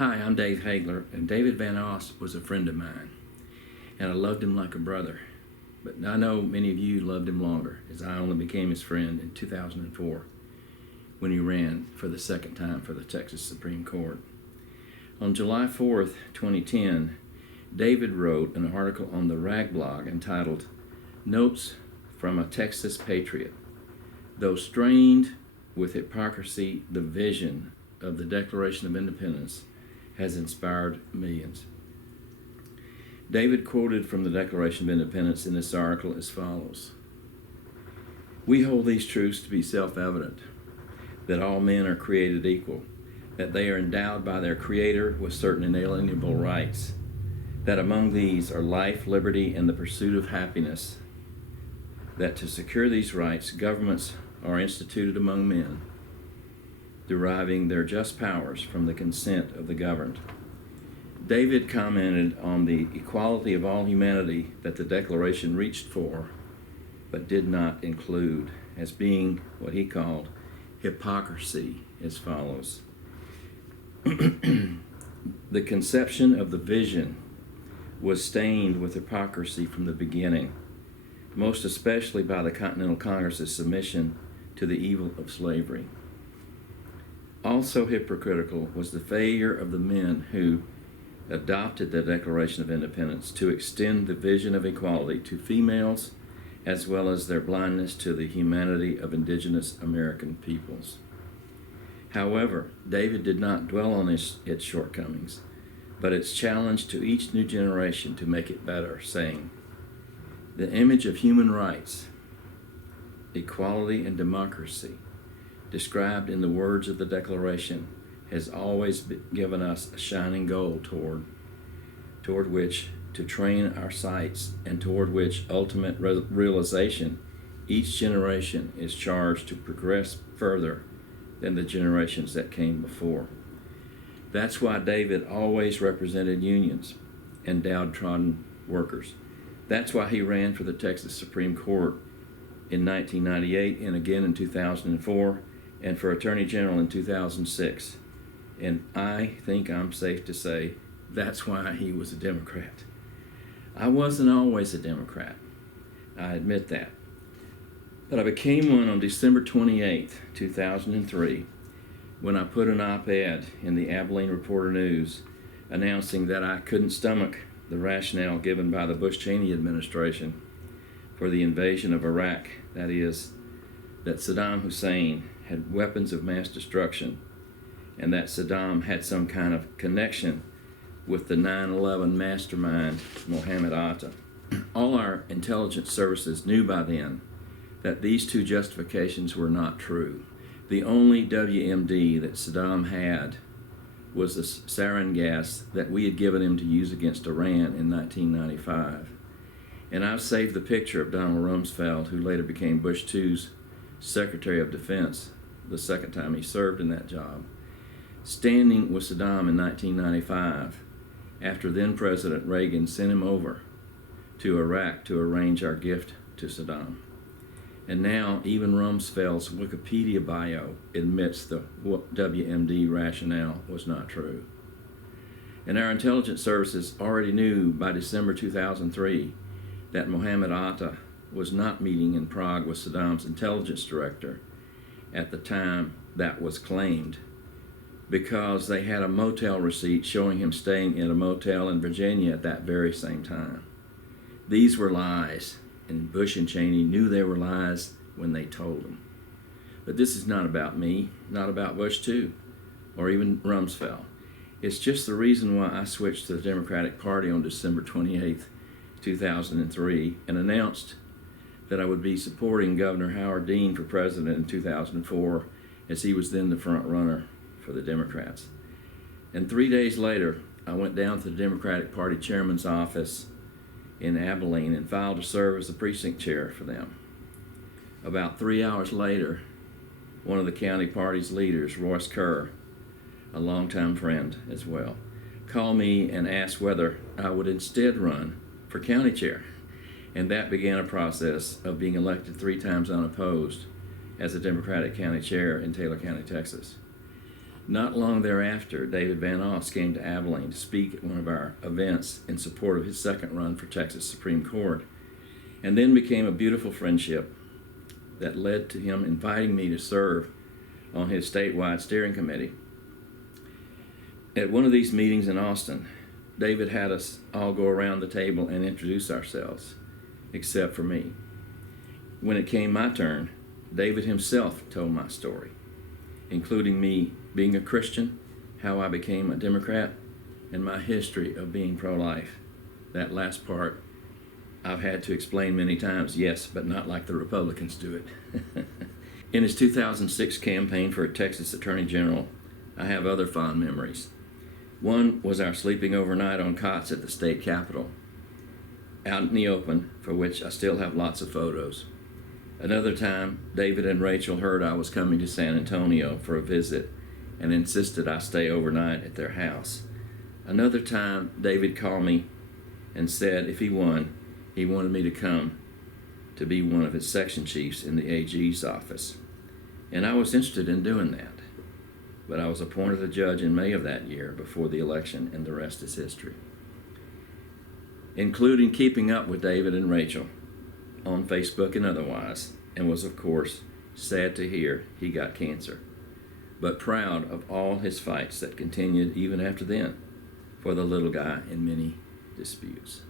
Hi, I'm Dave Haigler, and David Van Oss was a friend of mine, and I loved him like a brother. But I know many of you loved him longer, as I only became his friend in 2004 when he ran for the second time for the Texas Supreme Court. On July 4th, 2010, David wrote an article on the Rag blog entitled Notes from a Texas Patriot. Though strained with hypocrisy, the vision of the Declaration of Independence has inspired millions. David quoted from the Declaration of Independence in this article as follows: "We hold these truths to be self-evident, that all men are created equal, that they are endowed by their Creator with certain inalienable rights, that among these are life, liberty, and the pursuit of happiness, that to secure these rights, governments are instituted among men, deriving their just powers from the consent of the governed." David commented on the equality of all humanity that the Declaration reached for, but did not include, as being what he called hypocrisy, as follows: "The conception of the vision was stained with hypocrisy from the beginning, most especially by the Continental Congress's submission to the evil of slavery. Also hypocritical was the failure of the men who adopted the Declaration of Independence to extend the vision of equality to females, as well as their blindness to the humanity of indigenous American peoples." However, David did not dwell on its shortcomings, but its challenge to each new generation to make it better, saying, "The image of human rights, equality, and democracy described in the words of the Declaration has always given us a shining goal toward which to train our sights, and toward which ultimate realization each generation is charged to progress further than the generations that came before." That's why David always represented unions and downtrodden workers. That's why he ran for the Texas Supreme Court in 1998 and again in 2004, and for Attorney General in 2006. And I think I'm safe to say that's why he was a Democrat. I wasn't always a Democrat, I admit that. But I became one on December 28th, 2003, when I put an op-ed in the Abilene Reporter-News announcing that I couldn't stomach the rationale given by the Bush-Cheney administration for the invasion of Iraq, that is, that Saddam Hussein had weapons of mass destruction, and that Saddam had some kind of connection with the 9/11 mastermind, Mohammed Atta. All our intelligence services knew by then that these two justifications were not true. The only WMD that Saddam had was the sarin gas that we had given him to use against Iran in 1995. And I've saved the picture of Donald Rumsfeld, who later became Bush II's Secretary of Defense the second time he served in that job, standing with Saddam in 1995 after then President Reagan sent him over to Iraq to arrange our gift to Saddam. And now even Rumsfeld's Wikipedia bio admits the WMD rationale was not true. And our intelligence services already knew by December 2003 that Mohammed Atta was not meeting in Prague with Saddam's intelligence director at the time that was claimed, because they had a motel receipt showing him staying in a motel in Virginia at that very same time. These were lies, and Bush and Cheney knew they were lies when they told them. But this is not about me, not about Bush too, or even Rumsfeld. It's just the reason why I switched to the Democratic Party on December 28th, 2003, and announced that I would be supporting Governor Howard Dean for president in 2004, as he was then the front runner for the Democrats. And 3 days later, I went down to the Democratic Party chairman's office in Abilene and filed to serve as the precinct chair for them. About 3 hours later, one of the county party's leaders, Royce Kerr, a longtime friend as well, called me and asked whether I would instead run for county chair. And that began a process of being elected 3 times unopposed as a Democratic county chair in Taylor County, Texas. Not long thereafter, David Van Oss came to Abilene to speak at one of our events in support of his second run for Texas Supreme Court, and then became a beautiful friendship that led to him inviting me to serve on his statewide steering committee. At one of these meetings in Austin, David had us all go around the table and introduce ourselves, except for me. When it came my turn, David himself told my story, including me being a Christian, how I became a Democrat, and my history of being pro-life. That last part I've had to explain many times, yes, but not like the Republicans do it. In his 2006 campaign for Texas Attorney General, I have other fond memories. One was our sleeping overnight on cots at the state capitol, out in the open, for which I still have lots of photos. Another time, David and Rachel heard I was coming to San Antonio for a visit and insisted I stay overnight at their house. Another time, David called me and said if he won, he wanted me to come to be one of his section chiefs in the AG's office. And I was interested in doing that. But I was appointed a judge in May of that year before the election, and the rest is history. Including keeping up with David and Rachel on Facebook and otherwise, and was, of course, sad to hear he got cancer, but proud of all his fights that continued even after then for the little guy in many disputes.